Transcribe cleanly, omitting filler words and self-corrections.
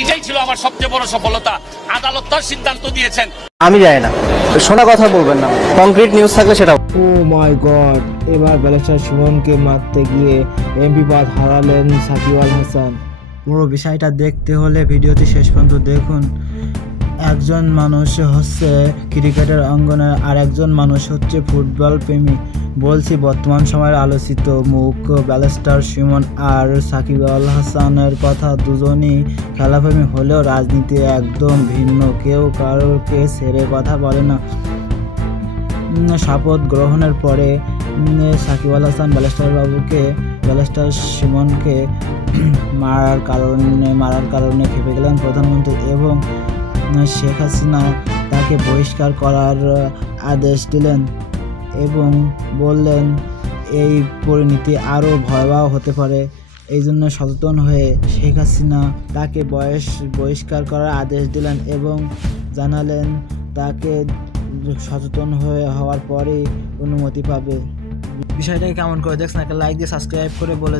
এটাই ছিল আমার সবচেয়ে বড় সফলতা। আদালত তার সিদ্ধান্ত দিয়েছেন। আমি জানি না, শোনা কথা বলবেন না, কংক্রিট নিউজ থাকলে সেটা। ও মাই গড, এবার ব্যারিস্টার সুমনকে মারতে গিয়ে এমপি পদ হারালেন সাকিব আল হাসান। পুরো বিষয়টা দেখতে হলে ভিডিওটি শেষ পর্যন্ত দেখুন। একজন মানুষ হচ্ছে ক্রিকেটের অঙ্গনে, আর একজন মানুষ হচ্ছে ফুটবল প্রেমী। বলছি বর্তমান সময়ের আলোচিত মুখ ব্যারিস্টার সুমন আর সাকিব আল হাসানের কথা। দুজনই খেলাপ্রেমী হলেও রাজনীতি একদম ভিন্ন, কেউ কারোকে ছেড়ে কথা বলে না। শপথ গ্রহণের পরে সাকিব আল হাসান ব্যারিস্টার সুমনকে মারার কারণে খেপে গেলেন প্রধানমন্ত্রী এবং শেখ হাসিনা তাকে বহিষ্কার করার আদেশ দিলেন এবং বললেন এই পরিণতি আরও ভয়াবহ হতে পারে। এই জন্য সচেতন হয়ে শেখ হাসিনা তাকে বহিষ্কার করার আদেশ দিলেন এবং জানালেন তাকে সচেতন হওয়ার পরেই অনুমতি পাবে। বিষয়টাকে কেমন করে দেখছেন, একটা লাইক দিয়ে সাবস্ক্রাইব করে বলে